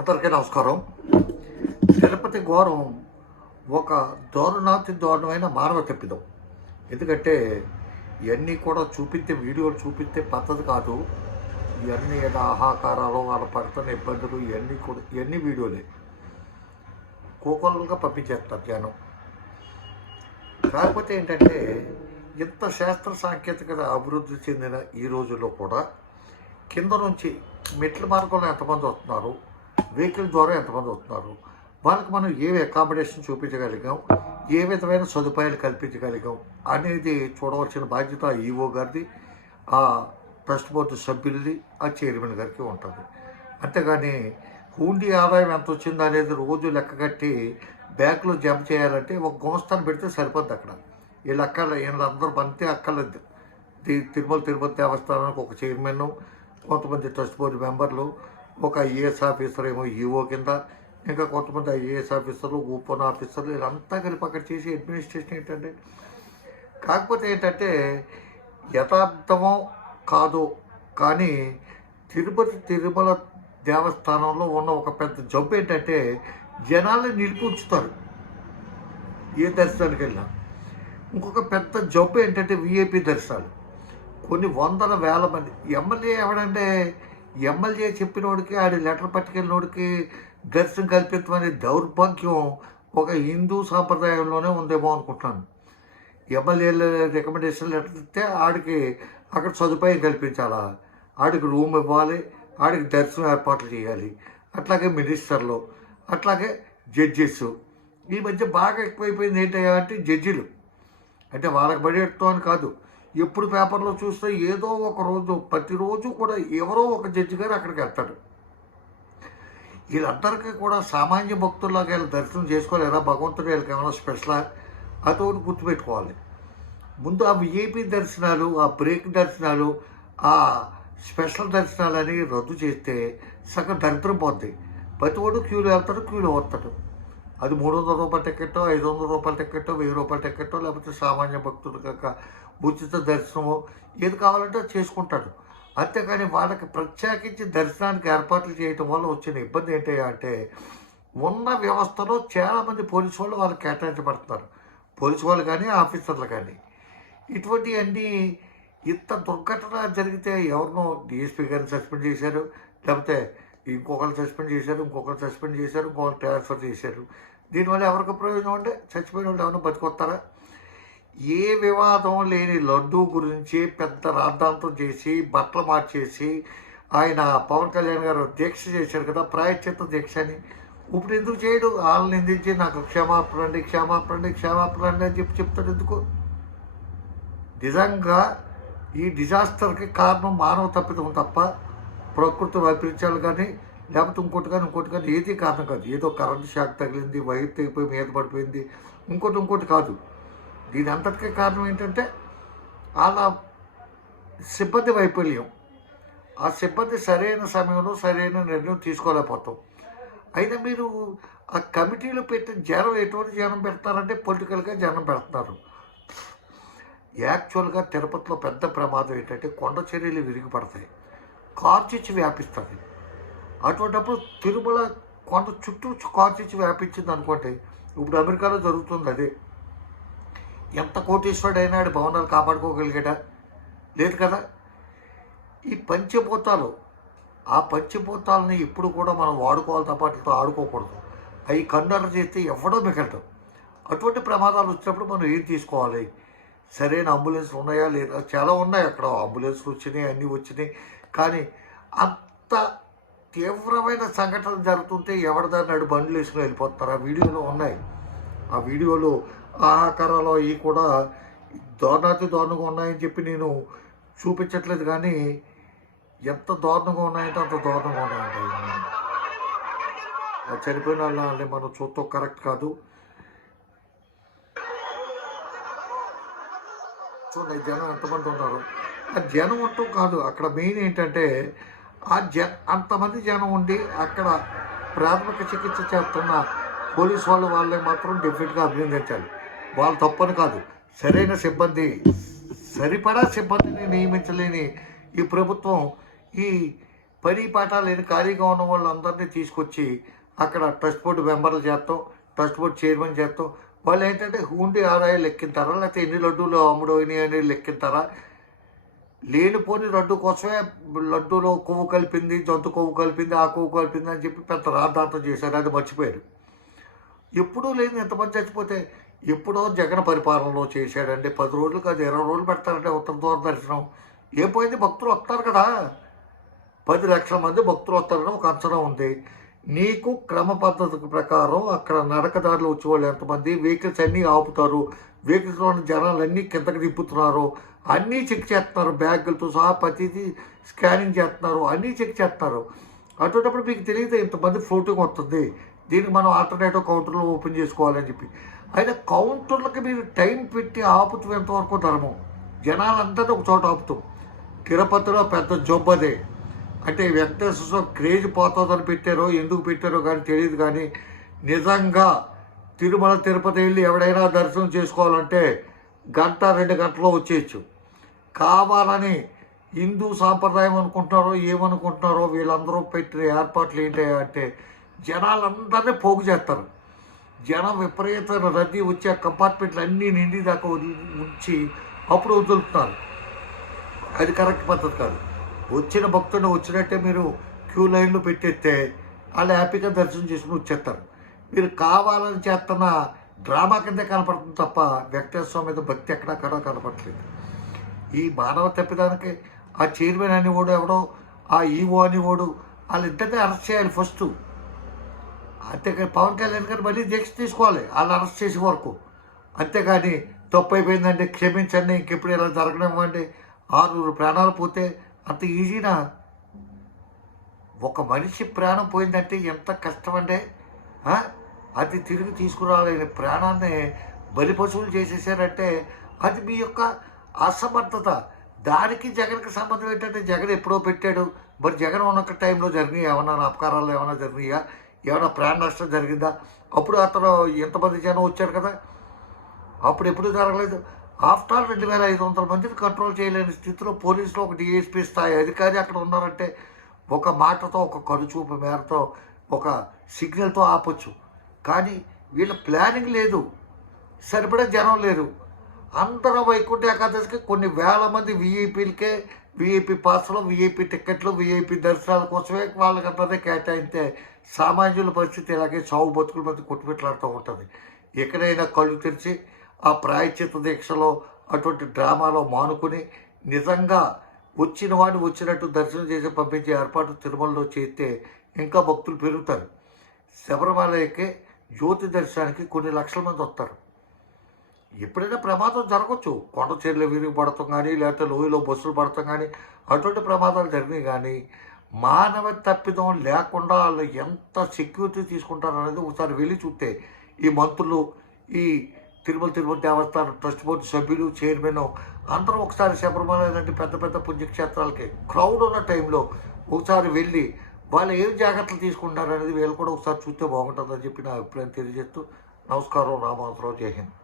అందరికీ నమస్కారం. తిరుపతి ఘోరం ఒక దారుణాతి దారుణమైన మానవ తప్పిదం. ఎందుకంటే ఇవన్నీ కూడా చూపిస్తే వీడియోలు చూపిస్తే పద్ధతి కాదు. ఇవన్నీ ఏదో ఆహాకారాలు వాళ్ళ పడుతున్న ఇబ్బందులు ఇవన్నీ కూడా ఇవన్నీ వీడియోలే. కోకొల్లగా పంపించేస్తారు జనం. కాకపోతే ఏంటంటే ఇంత శాస్త్ర సాంకేతికత అభివృద్ధి చెందిన ఈ రోజుల్లో కూడా కింద నుంచి మెట్ల మార్గంలో ఎంతమంది వస్తున్నారు? వెహికల్ ద్వారా ఎంతమంది వస్తున్నారు? వాళ్ళకి మనం ఏ అకామిడేషన్ చూపించగలిగాం? ఏ విధమైన సదుపాయాలు కల్పించగలిగాం? అనేది చూడవలసిన బాధ్యత ఈఓ గారిది ఆ ట్రస్ట్ బోర్డు సభ్యులది ఆ చైర్మన్ గారికి ఉంటుంది. అంతేగాని హూండీ ఆదాయం ఎంత వచ్చిందో అనేది రోజు లెక్క కట్టి బ్యాంకులో జమ చేయాలంటే ఒక గుమస్తాన్ని పెడితే సరిపోద్ది అక్కడ. వీళ్ళు అక్కడ వీళ్ళందరూ బంతే అక్కర్లేదు. తిరుమల తిరుపతి దేవస్థానానికి ఒక చైర్మన్ కొంతమంది ట్రస్ట్ బోర్డు మెంబర్లు ఒక ఐఏఎస్ ఆఫీసర్ ఏమో ఈఓ కింద ఇంకా కొంతమంది ఐఏఎస్ ఆఫీసర్లు ఓపెన్ ఆఫీసర్లు వీళ్ళంతా కలిపి అక్కడ చేసి అడ్మినిస్ట్రేషన్ ఏంటంటే కాకపోతే ఏంటంటే యథార్థమో కాదు కానీ తిరుపతి తిరుమల దేవస్థానంలో ఉన్న ఒక పెద్ద జబ్బు ఏంటంటే జనాల్ని నిలిపి ఉంచుతారు ఏ దర్శనానికి వెళ్ళినా. ఇంకొక పెద్ద జబ్బు ఏంటంటే విఐపి దర్శనాలు. కొన్ని వందల వేల మంది. ఎమ్మెల్యే ఎవడంటే ఎమ్మెల్యే చెప్పినోడికి ఆడి లెటర్ పట్టుకెళ్ళినోడికి దర్శనం కల్పించమనే దౌర్భాగ్యం ఒక హిందూ సాంప్రదాయంలోనే ఉందేమో అనుకుంటున్నాను. ఎమ్మెల్యేల రికమెండేషన్ లెటర్ ఇస్తే ఆడికి అక్కడ సదుపాయం కల్పించాలా? ఆడికి రూమ్ ఇవ్వాలి ఆడికి దర్శనం ఏర్పాట్లు చేయాలి అట్లాగే మినిస్టర్లు అట్లాగే జడ్జెస్ ఈ మధ్య బాగా ఎక్కువైపోయింది ఏంటంటే జడ్జీలు జడ్జిలు. అంటే వాళ్ళకి పడేస్తాం అని కాదు ఎప్పుడు పేపర్లో చూస్తే ఏదో ఒక రోజు ప్రతిరోజు కూడా ఎవరో ఒక జడ్జి గారు అక్కడికి వెళ్తాడు. వీళ్ళందరికీ కూడా సామాన్య భక్తుల్లాగా వీళ్ళు దర్శనం చేసుకోలేరా? భగవంతుడు వీళ్ళకి ఏమైనా స్పెషలా? అదొకటి గుర్తుపెట్టుకోవాలి. ముందు ఆ విఐపి దర్శనాలు ఆ బ్రేక్ దర్శనాలు ఆ స్పెషల్ దర్శనాలు అని రద్దు చేస్తే సగం దరిద్రం పోద్ది. ప్రతి క్యూలో వెళ్తాడు క్యూలో వస్తాడు. అది మూడు వందల రూపాయల టిక్కెట్టో ఐదు వందల రూపాయల టిక్కెట్టో వెయ్యి రూపాయల టిక్కెట్టో లేకపోతే సామాన్య భక్తులు కాక ఉచిత దర్శనమో ఏది కావాలంటే చేసుకుంటాడు. అంతేకాని వాళ్ళకి ప్రత్యేకించి దర్శనానికి ఏర్పాట్లు చేయటం వల్ల వచ్చిన ఇబ్బంది ఏంటి అంటే ఉన్న వ్యవస్థలో చాలామంది పోలీసు వాళ్ళు వాళ్ళకి కేటాయించబడుతున్నారు. పోలీసు వాళ్ళు కానీ ఆఫీసర్లు కానీ. ఇటువంటివన్నీ ఇంత దుర్ఘటన జరిగితే ఎవరినో డిఎస్పీ గారిని సస్పెండ్ చేశారు లేకపోతే ఇంకొకరు సస్పెండ్ చేశారు ఇంకొకరు సస్పెండ్ చేశారు ఇంకొకరు ట్రాన్స్ఫర్ చేశారు. దీనివల్ల ఎవరికి ప్రయోజనం అంటే చచ్చిపోయిన వాళ్ళు ఏమైనా బతికొస్తారా? ఏ వివాదం లేని లడ్డు గురించి పెద్ద రాద్ధాంతం చేసి బట్టలు మార్చేసి ఆయన పవన్ కళ్యాణ్ గారు దీక్ష చేశారు కదా ప్రాయశ్చిత్త దీక్ష అని. ఇప్పుడు ఎందుకు చేయడు? వాళ్ళని నిందించి నాకు క్షమాపణ అండి క్షమాపణ అండి క్షమాపణ అండి అని చెప్పి చెప్తాడు ఎందుకు? నిజంగా ఈ డిజాస్టర్కి కారణం మానవ తప్పిదం తప్ప ప్రకృతి వైపరీత్యాలు కానీ లేకపోతే ఇంకోటి కానీ ఇంకోటి కానీ ఏది కారణం కాదు. ఏదో కరెంట్ షాక్ తగిలింది వైర్ తెగిపోయి మీద పడిపోయింది. ఇంకోటి ఇంకోటి కాదు. దీని అంతటికే కారణం ఏంటంటే వాళ్ళ సిబ్బంది వైఫల్యం. ఆ సిబ్బంది సరైన సమయంలో సరైన నిర్ణయం తీసుకోలేకపోతాం. అయినా మీరు ఆ కమిటీలో పెట్టిన జనం ఎటువంటి జనం పెడతారంటే పొలిటికల్గా జనం పెడుతున్నారు యాక్చువల్గా తిరుపతిలో పెద్ద ప్రమాదం ఏంటంటే కొండ చర్యలు విరిగిపడతాయి. కార్చిచ్చి వ్యాపిస్తుంది. అటువంటిప్పుడు తిరుమల కొండ చుట్టూ కార్చిచ్చి వ్యాపించింది అనుకోండి ఇప్పుడు అమెరికాలో జరుగుతుంది అదే. ఎంత కోటీశ్వరుడు భవనాలు కాపాడుకోగలిగాడా? లేదు కదా? ఈ పంచభూతాలు ఆ పంచభూతాలని ఎప్పుడు కూడా మనం వాడుకోవాలి తప్ప వాటితో ఆడుకోకూడదు. అవి కన్నర చేస్తే ఎవడో మిగలటం అటువంటి ప్రమాదాలు వచ్చినప్పుడు మనం ఏం తీసుకోవాలి? సరైన అంబులెన్స్ ఉన్నాయా లేదా? చాలా ఉన్నాయి అక్కడ. అంబులెన్స్లు వచ్చినాయి అన్నీ వచ్చినాయి. కానీ అంత తీవ్రమైన సంఘటన జరుగుతుంటే ఎవరిదాన్ని నడు బండ్లు వేసుకుని వెళ్ళిపోతారు? ఆ వీడియోలో ఉన్నాయి. ఆ వీడియోలో ఆకారాలు అవి కూడా దారుణాతి దారుణంగా ఉన్నాయని చెప్పి నేను చూపించట్లేదు కానీ ఎంత దారుణంగా ఉన్నాయంటే అంత దారుణంగా ఉన్నాయంట చనిపోయిన వాళ్ళని మనం చూడటం కరెక్ట్ కాదు. చూడండి జనం ఎంతమంది ఉన్నారు? ఆ జనం ఉండటం కాదు అక్కడ మెయిన్ ఏంటంటే ఆ జ అంతమంది జనం ఉండి అక్కడ ప్రాథమిక చికిత్స చేస్తున్న పోలీస్ వాళ్ళు వాళ్ళని మాత్రం డెఫినెట్గా అభినందించాలి. వాళ్ళు తప్పని కాదు. సరైన సిబ్బంది సరిపడా సిబ్బందిని నియమించలేని ఈ ప్రభుత్వం ఈ పని పాట లేని ఖాళీగా ఉన్న వాళ్ళందరినీ తీసుకొచ్చి అక్కడ ట్రస్ట్ బోర్డు మెంబర్లు చేస్తాం ట్రస్ట్ బోర్డు చైర్మన్ చేస్తాం. వాళ్ళు ఏంటంటే హుండీ ఆదాయం లెక్కింటారా లేకపోతే ఎన్ని లడ్డూలు అమ్ముడైనాయి అనేది లెక్కింటారా లేనిపోని లడ్డు కోసమే లడ్డూలో కొవ్వు కలిపింది జంతు కొవ్వు కలిపింది ఆ కొవ్వు కలిపింది అని చెప్పి పెద్ద రాద్ధాంతం చేశారు. అది మర్చిపోయారు. ఎప్పుడూ లేని ఎంతమంది చచ్చిపోతే ఎప్పుడో జగన్ పరిపాలనలో చేశాడండి. పది రోజులు కాదు ఇరవై రోజులు పెడతారంటే ఉత్తర దూర దర్శనం. ఏ పోయింది? భక్తులు వస్తారు కదా. పది లక్షల మంది భక్తులు వస్తారని ఒక అంచనా ఉంది. నీకు క్రమ పద్ధతి ప్రకారం అక్కడ నడకదారులు వచ్చేవాళ్ళు ఎంతమంది? వెహికల్స్ అన్నీ ఆపుతారు. వెహికల్స్లోని జనాలు అన్నీ కిందకి తిప్పుతున్నారు అన్నీ చెక్ చేస్తున్నారు. బ్యాగులతో సహా ప్రతిదీ స్కానింగ్ చేస్తున్నారు. అన్నీ చెక్ చేస్తున్నారు. అటువంటిప్పుడు మీకు తెలియదు ఇంతమంది ఫ్లోటింగ్ వస్తుంది దీనికి మనం ఆల్టర్నేటివ్ కౌంటర్లో ఓపెన్ చేసుకోవాలని చెప్పి. అయితే కౌంటర్లకి మీరు టైం పెట్టి ఆపుతూ ఎంతవరకు ధర్మం. జనాలందరినీ ఒక చోట ఆపుతాం. తిరుపతిలో పెద్ద జొబ్బదే అంటే వెంకటేశ్వర స్వామి క్రేజ్ పోతుందని పెట్టారో ఎందుకు పెట్టారో కానీ తెలియదు కానీ నిజంగా తిరుమల తిరుపతి వెళ్ళి ఎవడైనా దర్శనం చేసుకోవాలంటే గంట రెండు గంటల్లో వచ్చేయచ్చు. కావాలని హిందూ సాంప్రదాయం అనుకుంటున్నారో ఏమనుకుంటున్నారో వీళ్ళందరూ పెట్టిన ఏర్పాట్లు ఏంటి అంటే జనాలందరినీ పోగు చేస్తారు. జనం విపరీతమైన రద్దీ వచ్చి ఆ కంపార్ట్మెంట్లు అన్నీ నిండి దాకా ఉంచి అప్పుడు వదులుతున్నారు. అది కరెక్ట్ పద్ధతి కాదు. వచ్చిన భక్తుడు వచ్చినట్టే మీరు క్యూ లైన్లో పెట్టేస్తే వాళ్ళు హ్యాపీగా దర్శనం చేసుకుని వచ్చేస్తారు. మీరు కావాలని చేస్తున్న డ్రామా కింద కనపడుతుంది తప్ప వెంకటేశ్వర స్వామి మీద భక్తి ఎక్కడక్కడ కనపడట్లేదు. ఈ మానవ తప్పిదానికి ఆ చైర్మన్ అనేవాడు ఎవడో ఆ ఈవో అనేవాడు వాళ్ళిద్దరినీ అరెస్ట్ చేయాలి ఫస్ట్. అంతేకాని పవన్ కళ్యాణ్ గారు మళ్ళీ దీక్ష తీసుకోవాలి. వాళ్ళు అరెస్ట్ చేసే వరకు. అంతేకాని తప్పు అయిపోయిందంటే క్షమించండి ఇంకెప్పుడు ఇలా జరగనివ్వండి. ఆరుగురు ప్రాణాలు పోతే అంత ఈజీనా? ఒక మనిషి ప్రాణం పోయిందంటే ఎంత కష్టమంటే అంటే అది తిరిగి తీసుకురాలేని ప్రాణాన్ని బలి పశువులు చేసేసారంటే అది మీ యొక్క అసమర్థత. దానికి జగన్కి సంబంధం ఏంటంటే జగన్ ఎప్పుడో పెట్టాడు. మరి జగన్ ఉన్న టైంలో జరిగినాయి? ఏమైనా అపకారాలు ఏమైనా జరిగినాయా? ఏమైనా ప్రాణ నష్టం జరిగిందా? అప్పుడు అతను ఎంతమంది జనం వచ్చారు కదా? అప్పుడు ఎప్పుడు జరగలేదు. ఆఫ్టర్ ఆల్ రెండు వేల ఐదు వందల మందిని కంట్రోల్ చేయలేని స్థితిలో పోలీసులు ఒక డిఎస్పీ స్థాయి అధికారి అక్కడ ఉన్నారంటే ఒక మాటతో ఒక కనుచూపు మేరతో ఒక సిగ్నల్తో ఆపొచ్చు. కానీ వీళ్ళ ప్లానింగ్ లేదు. సరిపడే జనం లేరు. అందరూ వైకుంఠ ఏకాదశికి కొన్ని వేల మంది విఐపీలకే విఐపి పాసులు విఐపి టికెట్లు విఐపి దర్శనాల కోసమే వాళ్ళకందరినీ కేటాయిస్తే సామాన్యుల పరిస్థితి ఇలాగే చావు బతుకుల మధ్య కొట్టుమిట్లాడుతూ ఉంటుంది. ఎక్కడైనా కళ్ళు తెరిచి ఆ ప్రాయశ్చిత్త దీక్షలో అటువంటి డ్రామాలో మానుకుని నిజంగా వచ్చిన వాడిని వచ్చినట్టు దర్శనం చేసి పంపించే ఏర్పాటు తిరుమలలో చేస్తే ఇంకా భక్తులు పెరుగుతారు. శబరిమలకి జ్యోతి దర్శనానికి కొన్ని లక్షల మంది వస్తారు. ఎప్పుడైనా ప్రమాదం జరగచ్చు. కొండ చీరలు విరిగి పడతాం కానీ లేకపోతే లోయలో బస్సులు పడటం కానీ అటువంటి ప్రమాదాలు జరిగినాయి కానీ మానవ తప్పిదం లేకుండా వాళ్ళు ఎంత సెక్యూరిటీ తీసుకుంటారు అనేది ఒకసారి వెళ్ళి చూస్తే ఈ మంత్రులు ఈ తిరుమల తిరుమల దేవస్థానం ట్రస్ట్ బోర్డు సభ్యులు చైర్మన్ అందరూ ఒకసారి శబరిమల లాంటి పెద్ద పెద్ద పుణ్యక్షేత్రాలకి క్రౌడ్ ఉన్న టైంలో ఒకసారి వెళ్ళి వాళ్ళు ఏం జాగ్రత్తలు తీసుకుంటారు అనేది వీళ్ళు కూడా ఒకసారి చూస్తే బాగుంటుందని చెప్పి నా అభిప్రాయం తెలియజేస్తూ నమస్కారం రామావతరావు జై హింద్.